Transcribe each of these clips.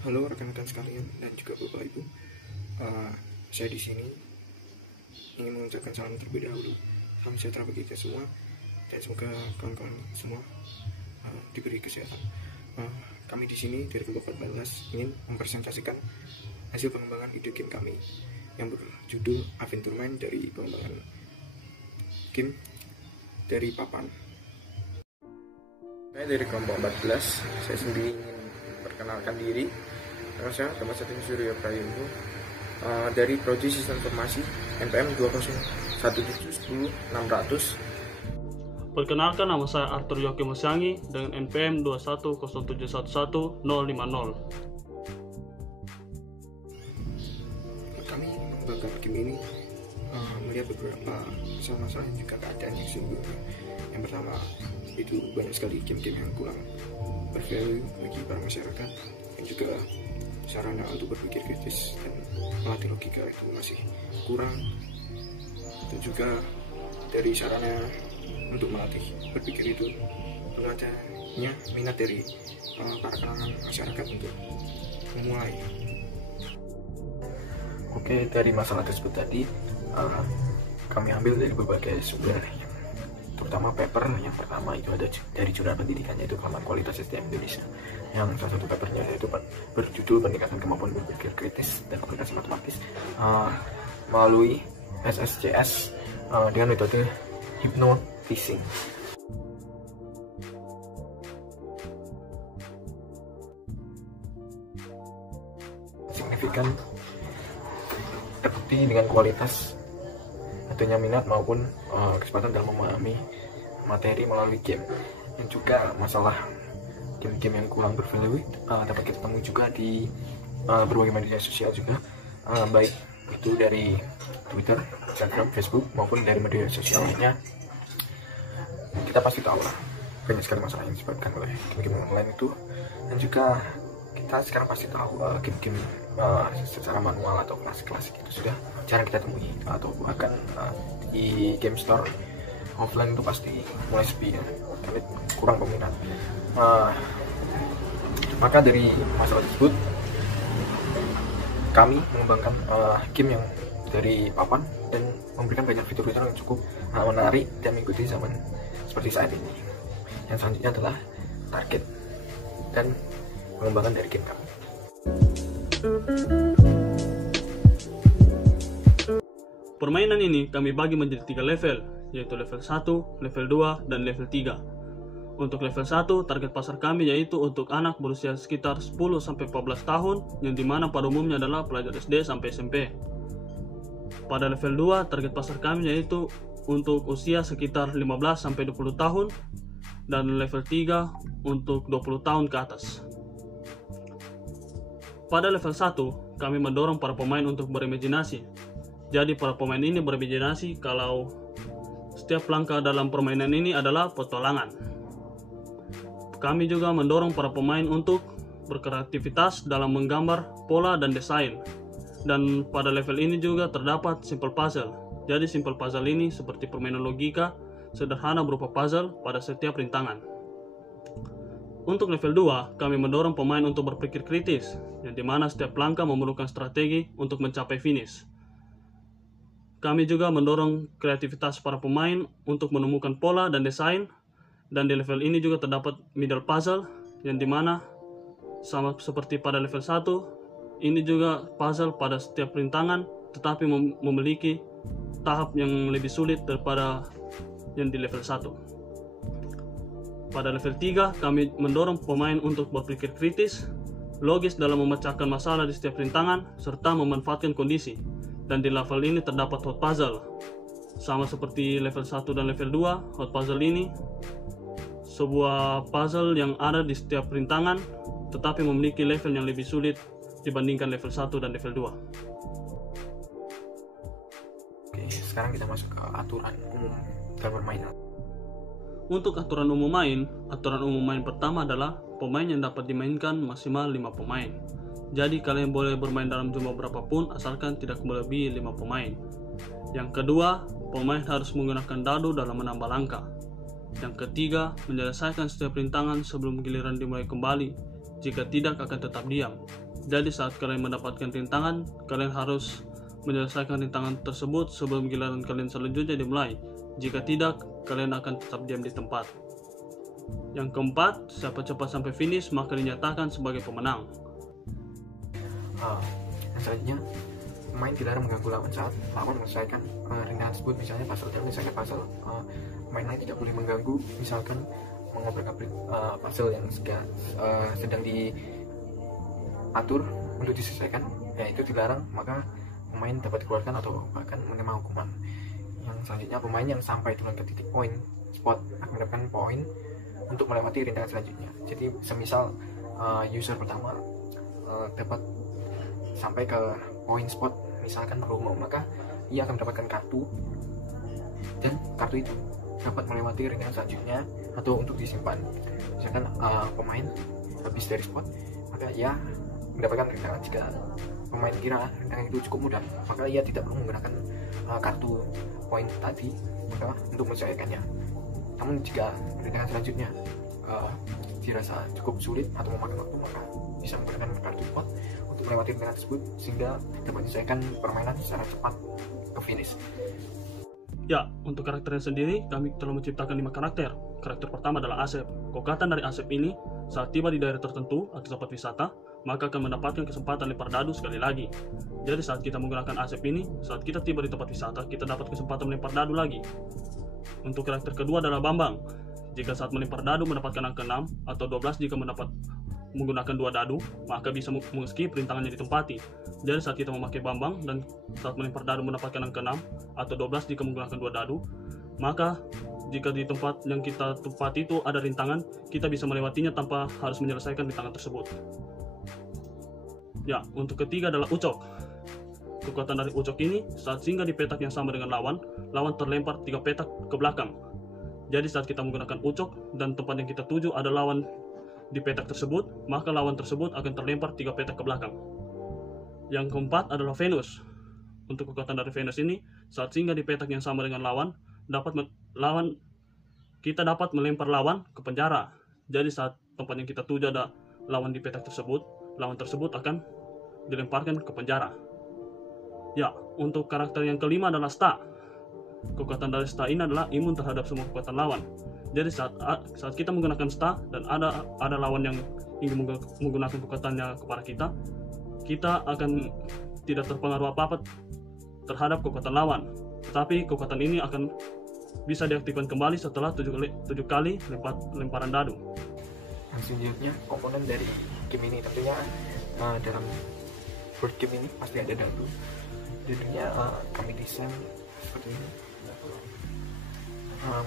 Halo rekan-rekan sekalian dan juga Bapak Ibu, saya di sini ingin mengucapkan salam terlebih dahulu. Salam sejahtera bagi kita semua dan semoga kawan-kawan semua diberi kesehatan. Kami di sini dari kelompok 14 ingin mempresentasikan hasil pengembangan ide game kami yang berjudul Adventure Mind dari pengembangan game dari Papan. Saya dari kelompok 14, saya sendiri ingin perkenalkan diri. Nama saya Thomas Satya Surya Prayogo dari Prodi Sistem Informasi NPM 201710600. Perkenalkan, nama saya Arthur Yoki Musyangi dengan NPM 210711050. Kami mengembangkan game ini melihat beberapa masalah-masalah dan juga keadaan yang sesungguhnya. Yang pertama, itu banyak sekali game-game yang kurang bervalue bagi para masyarakat, dan juga sarana untuk berpikir kritis dan melatih logika itu masih kurang, dan juga dari sarana untuk melatih berpikir itu belum adanya minat dari para kalangan masyarakat untuk memulai. Oke, dari masalah tersebut tadi kami ambil dari berbagai sumber, terutama paper. Yang pertama itu ada dari jurnal pendidikan, yaitu Kemampuan Kualitas SDM Indonesia, yang salah satu papernya yaitu berjudul Peningkatan Kemampuan Berpikir Kritis dan Aplikasi Matematis melalui SSCS dengan metode hypnotising. Signifikan terbukti dengan kualitas adanya minat maupun kesempatan dalam memahami materi melalui game. Dan juga masalah game-game yang kurang bervalue dapat kita temui juga di berbagai media sosial juga, baik itu dari Twitter, Instagram, Facebook maupun dari media sosial lainnya. Kita pasti tahu lah banyak sekali masalah yang disebabkan oleh game-game online itu, dan juga kita sekarang pasti tahu game-game secara manual atau klasik-klasik itu sudah jarang kita temui, atau bahkan di game store offline itu pasti mulai sepi ya, karena kurang peminat. Maka dari masalah tersebut kami mengembangkan game yang dari Papan dan memberikan banyak fitur-fitur yang cukup menarik dan mengikuti zaman seperti saat ini. Yang selanjutnya adalah target dan pengembangan dari game kami. Permainan ini kami bagi menjadi 3 level, yaitu level 1, level 2, dan level 3. Untuk level 1, target pasar kami yaitu untuk anak berusia sekitar 10-14 tahun, yang dimana pada umumnya adalah pelajar SD sampai SMP. Pada level 2, target pasar kami yaitu untuk usia sekitar 15-20 tahun, dan level 3 untuk 20 tahun ke atas. Pada level 1, kami mendorong para pemain untuk berimajinasi. Jadi para pemain ini berimajinasi kalau setiap langkah dalam permainan ini adalah petualangan. Kami juga mendorong para pemain untuk berkreativitas dalam menggambar pola dan desain. Dan pada level ini juga terdapat simple puzzle. Jadi simple puzzle ini seperti permainan logika sederhana berupa puzzle pada setiap rintangan. Untuk level 2, kami mendorong pemain untuk berpikir kritis, yang dimana setiap langkah memerlukan strategi untuk mencapai finish. Kami juga mendorong kreativitas para pemain untuk menemukan pola dan desain, dan di level ini juga terdapat middle puzzle, yang dimana sama seperti pada level 1, ini juga puzzle pada setiap rintangan, tetapi memiliki tahap yang lebih sulit daripada yang di level 1. Pada level 3, kami mendorong pemain untuk berpikir kritis, logis dalam memecahkan masalah di setiap rintangan, serta memanfaatkan kondisi. Dan di level ini terdapat hot puzzle. Sama seperti level 1 dan level 2, hot puzzle ini sebuah puzzle yang ada di setiap rintangan, tetapi memiliki level yang lebih sulit dibandingkan level 1 dan level 2. Oke, sekarang kita masuk ke aturan umum dalam permainan. Untuk aturan umum main pertama adalah pemain yang dapat dimainkan maksimal 5 pemain. Jadi kalian boleh bermain dalam jumlah berapapun asalkan tidak melebihi 5 pemain. Yang kedua, pemain harus menggunakan dadu dalam menambah langkah. Yang ketiga, menyelesaikan setiap rintangan sebelum giliran dimulai kembali. Jika tidak, akan tetap diam. Jadi saat kalian mendapatkan rintangan, kalian harus menyelesaikan rintangan tersebut sebelum giliran kalian selanjutnya dimulai. Jika tidak, kalian akan tetap diam di tempat. Yang keempat, siapa cepat sampai finish maka dinyatakan sebagai pemenang. Yang selanjutnya, pemain dilarang mengganggu lawan saat lawan menyelesaikan rintangan tersebut. Misalnya misalnya puzzle, pemain lain tidak boleh mengganggu, misalkan mengobrak-abrik puzzle yang sedang diatur untuk diselesaikan, ya itu dilarang, maka pemain dapat dikeluarkan atau bahkan menerima hukuman. Yang selanjutnya, pemain yang sampai dengan ke titik poin spot akan mendapatkan poin untuk melewati rintangan selanjutnya. Jadi semisal user pertama dapat sampai ke poin spot, misalkan promo, maka ia akan mendapatkan kartu, dan kartu itu dapat melewati rintangan selanjutnya atau untuk disimpan. Misalkan pemain habis dari spot, maka ia mendapatkan rintangan. Jika pemain kira rintangan itu cukup mudah, maka ia tidak perlu menggunakan kartu poin tadi untuk menyelesaikannya. Namun jika rintangan selanjutnya dirasa cukup sulit atau memakan waktu, maka bisa menggunakan kartu spot untuk melewati rintangan tersebut sehingga dapat menyelesaikan permainan secara cepat ke finish. Ya, untuk karakternya sendiri, kami telah menciptakan 5 karakter. Karakter pertama adalah Asep. Kokatan dari Asep ini, saat tiba di daerah tertentu atau tempat wisata, maka akan mendapatkan kesempatan lempar dadu sekali lagi. Jadi saat kita menggunakan Asep ini, saat kita tiba di tempat wisata, kita dapat kesempatan melempar dadu lagi. Untuk karakter kedua adalah Bambang. Jika saat melempar dadu mendapatkan angka 6 atau 12 jika menggunakan 2 dadu, maka bisa mengskip rintangannya ditempati. Jadi saat kita memakai Bambang dan saat melempar dadu mendapatkan angka 6 atau 12 jika menggunakan 2 dadu, maka jika di tempat yang kita tempati itu ada rintangan, kita bisa melewatinya tanpa harus menyelesaikan rintangan tersebut. Ya, untuk ketiga adalah Ucok. Kekuatan dari Ucok ini, saat singgah di petak yang sama dengan lawan terlempar 3 petak ke belakang. Jadi saat kita menggunakan Ucok dan tempat yang kita tuju ada lawan di petak tersebut, maka lawan tersebut akan terlempar 3 petak ke belakang. Yang keempat adalah Venus. Untuk kekuatan dari Venus ini, saat singgah di petak yang sama dengan lawan, kita dapat melempar lawan ke penjara. Jadi saat tempat yang kita tuju ada lawan di petak tersebut, lawan tersebut akan dilemparkan ke penjara. Ya, untuk karakter yang kelima adalah Sta. Kekuatan dari Sta ini adalah imun terhadap semua kekuatan lawan. Jadi saat kita menggunakan Sta dan ada lawan yang ingin menggunakan kekuatannya kepada kita akan tidak terpengaruh apa-apa terhadap kekuatan lawan. Tetapi kekuatan ini akan bisa diaktifkan kembali setelah 7 kali lemparan dadu. Selanjutnya, komponen dari game ini tentunya dalam board game ini pasti ada dadu. Dadunya kami desain seperti ini.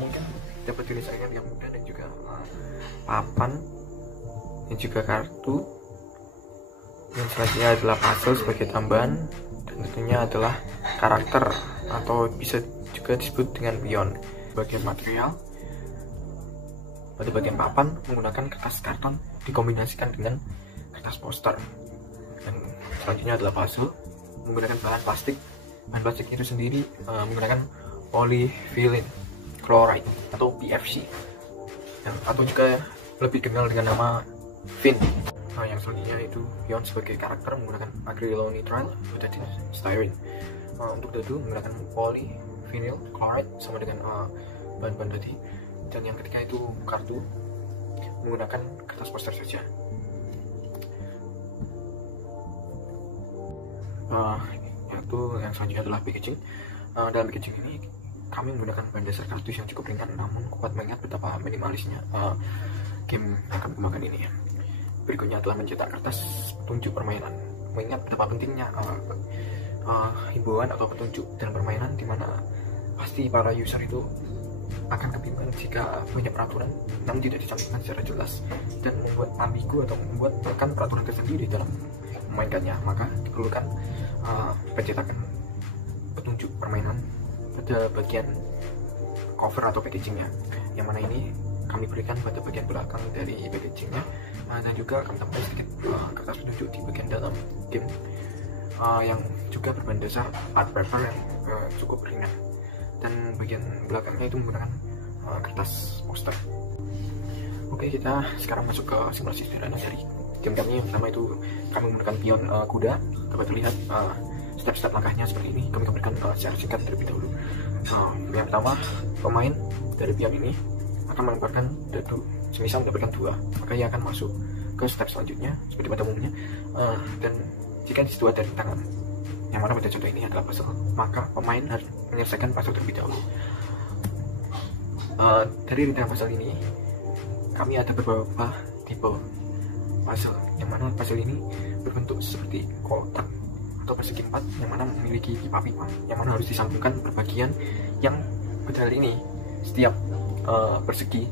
Mungkin dapat diselesaikan dengan mudah, dan juga papan dan juga kartu. Dan selanjutnya adalah puzzle sebagai tambahan, dan tentunya adalah karakter atau bisa juga disebut dengan pion. Bagian material, pada bagian papan menggunakan kertas karton dikombinasikan dengan kertas poster. Dan selanjutnya adalah puzzle menggunakan bahan plastik. Bahan plastik itu sendiri menggunakan polyvinyl chloride atau PFC, atau juga lebih dikenal dengan nama VIN. Yang selanjutnya itu pion sebagai karakter menggunakan acrylonitrile dan styrene. Untuk dadu menggunakan polyvinyl chloride sama dengan bahan-bahan tadi. Dan yang ketiga itu kartu menggunakan kertas poster saja. Yang selanjutnya adalah packaging. Dalam packaging ini kami menggunakan bahan dasar kardus yang cukup ringan namun kuat, mengingat betapa minimalisnya game yang kami kembangkan ini. Berikutnya adalah mencetak kertas petunjuk permainan, mengingat betapa pentingnya himbauan atau petunjuk dalam permainan, dimana pasti para user itu akan kebingungan jika punya peraturan namun tidak dicantumkan secara jelas dan membuat ambigu atau membuat bahkan peraturan tersendiri dalam memainkannya. Maka diperlukan pencetakan petunjuk permainan pada bagian cover atau packagingnya, yang mana ini kami berikan pada bagian belakang dari packagingnya, dan juga kami tambahkan sedikit kertas petunjuk di bagian dalam game yang juga berbahan dasar art paper yang cukup ringan. Dan bagian belakangnya itu menggunakan kertas poster. Oke, kita sekarang masuk ke simulasi sederhana dari game kami. Yang pertama itu kami menggunakan pion kuda. Dapat terlihat step-step langkahnya seperti ini. Kami berikan secara singkat terlebih dahulu. Yang pertama, pemain dari pion ini akan melemparkan dadu. Semisal mendapatkan 2, maka ia akan masuk ke step selanjutnya seperti pada umumnya. Dan jika di situ ada rintangan, yang mana pada contoh ini adalah puzzle, maka pemain harus menyelesaikan puzzle terlebih dahulu. Dari rintangan puzzle ini, kami ada beberapa tipe puzzle, yang mana puzzle ini berbentuk seperti kotak atau persegi 4, yang mana memiliki pipa-pipa, yang mana harus disambungkan berbagian yang padahal ini setiap persegi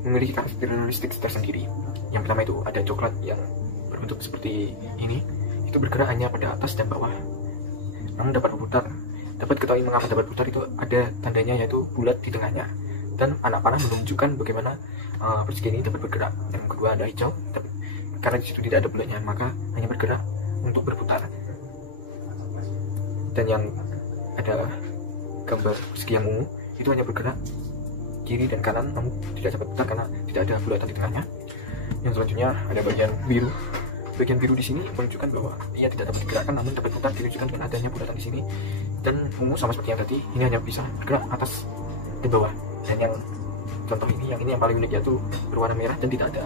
memiliki karakteristik tersendiri. Yang pertama itu ada coklat yang berbentuk seperti ini, itu bergerak hanya pada atas dan bawah, namun dapat berputar. Dapat ketahui mengapa dapat berputar, itu ada tandanya yaitu bulat di tengahnya, dan anak panah menunjukkan bagaimana persegi ini dapat bergerak. Yang kedua ada hijau, karena di situ tidak ada bulatnya, maka hanya bergerak untuk berputar. Dan yang ada gambar persegi yang ungu, itu hanya bergerak kiri dan kanan, namun tidak dapat berputar karena tidak ada bulatan di tengahnya. Yang selanjutnya ada bagian biru. Bagian biru di sini menunjukkan bahwa ia tidak dapat digerakkan, namun dapat berputar, ditunjukkan dengan adanya bulatan di sini. Dan ungu sama seperti yang tadi, ini hanya bisa bergerak atas dan bawah. Dan yang contoh ini, yang paling unik yaitu berwarna merah dan tidak ada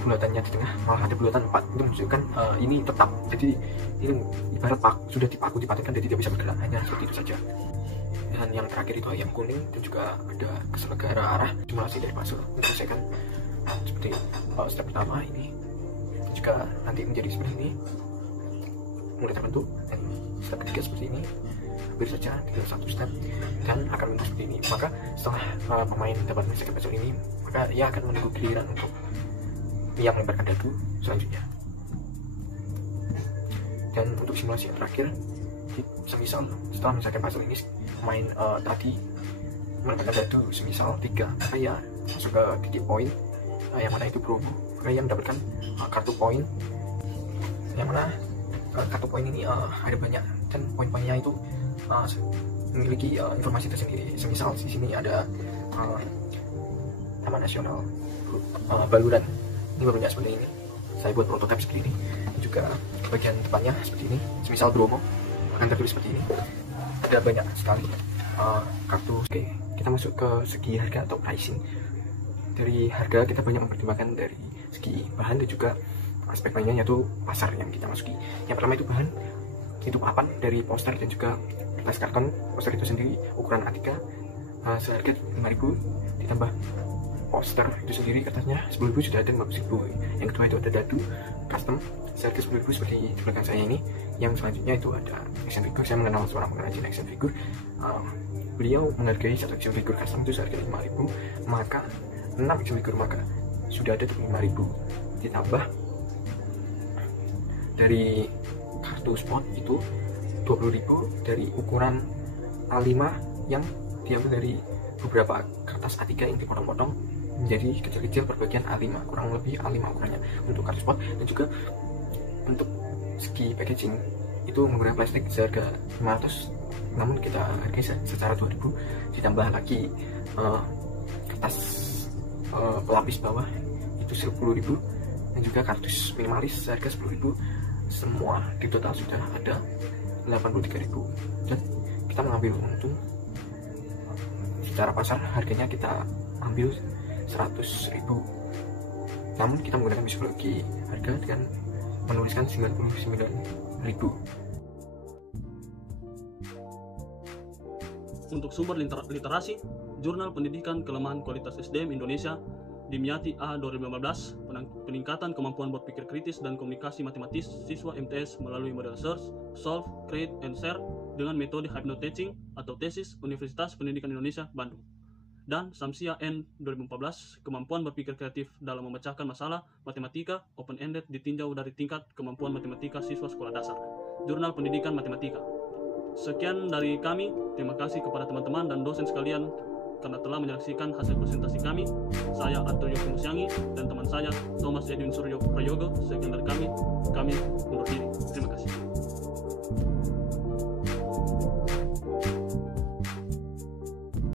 bulatannya di tengah, malah ada bulatan 4. Itu menunjukkan ini tetap. Jadi ini ibarat sudah dipatenkan, jadi tidak bisa bergerak, hanya seperti itu saja. Dan yang terakhir itu ayam kuning, dan juga ada keselegara arah simulasi dari puzzle menyelesaikan seperti step pertama ini, dan juga nanti menjadi seperti ini mulai terbentuk, dan step ketiga seperti ini, hampir saja tinggal 1 step dan akan bentuk seperti ini. Maka setelah pemain dapat menyelesaikan puzzle ini, maka ia akan menunggu giliran untuk ia melemparkan dadu selanjutnya. Dan untuk simulasi yang terakhir, semisal setelah menyelesaikan puzzle ini, pemain tadi melemparkan dadu semisal 3, maka ia masuk ke titik poin, yang mana itu promo, maka ia mendapatkan kartu poin, yang mana kartu poin ini ada banyak, dan poin-poinnya itu memiliki informasi tersendiri. Semisal di sini ada Taman Nasional Baluran, ini berbentuk seperti ini, saya buat prototipe seperti ini. Juga bagian depannya seperti ini, semisal Bromo akan tertulis seperti ini. Ada banyak sekali kartu. Oke, kita masuk ke segi harga atau pricing. Dari harga kita banyak mempertimbangkan dari segi bahan dan juga aspek lainnya, yaitu pasar yang kita masuki. Yang pertama itu bahan, itu papan dari poster dan juga kertas karton. Poster itu sendiri ukuran A3 seharga 5.000, ditambah poster itu sendiri kertasnya 10.000 sudah ada 15.000. Yang kedua itu ada dadu custom seharga 10.000 seperti di belakang saya ini. Yang selanjutnya itu ada action figure. Saya mengenal seorang pengrajin action figure, beliau menghargai satu action figure custom itu seharga 5.000, maka 6 action figure maka sudah ada 5.000. Ditambah dari kartu spot itu 20.000 dari ukuran A5 yang diambil dari beberapa kertas A3 yang dipotong-potong menjadi kecil-kecil berbagian A5, kurang lebih A5 ukurannya untuk kartu spot. Dan juga untuk segi packaging itu menggunakan plastik seharga 500, namun kita hargai secara 2.000, ditambah lagi kertas pelapis bawah itu 10.000, dan juga kardus minimalis seharga 10.000. Semua di total sudah ada 83.000, dan kita mengambil untung secara pasar harganya kita ambil 100.000, namun kita menggunakan psikologi harga dengan menuliskan 99.000. Untuk sumber literasi, Jurnal Pendidikan Kelemahan Kualitas SDM Indonesia, Dimyati A 2015, peningkatan kemampuan berpikir kritis dan komunikasi matematis siswa MTS melalui model search, solve, create, and share dengan metode hypnoteaching atau tesis Universitas Pendidikan Indonesia, Bandung. Dan Samsia N 2014, kemampuan berpikir kreatif dalam memecahkan masalah matematika open-ended ditinjau dari tingkat kemampuan matematika siswa sekolah dasar, Jurnal Pendidikan Matematika. Sekian dari kami, terima kasih kepada teman-teman dan dosen sekalian karena telah menyaksikan hasil presentasi kami. Saya Antonio Musyangi dan teman saya Thomas Edwin Suryo Prayogo. Sekian dari kami undur diri. Terima kasih.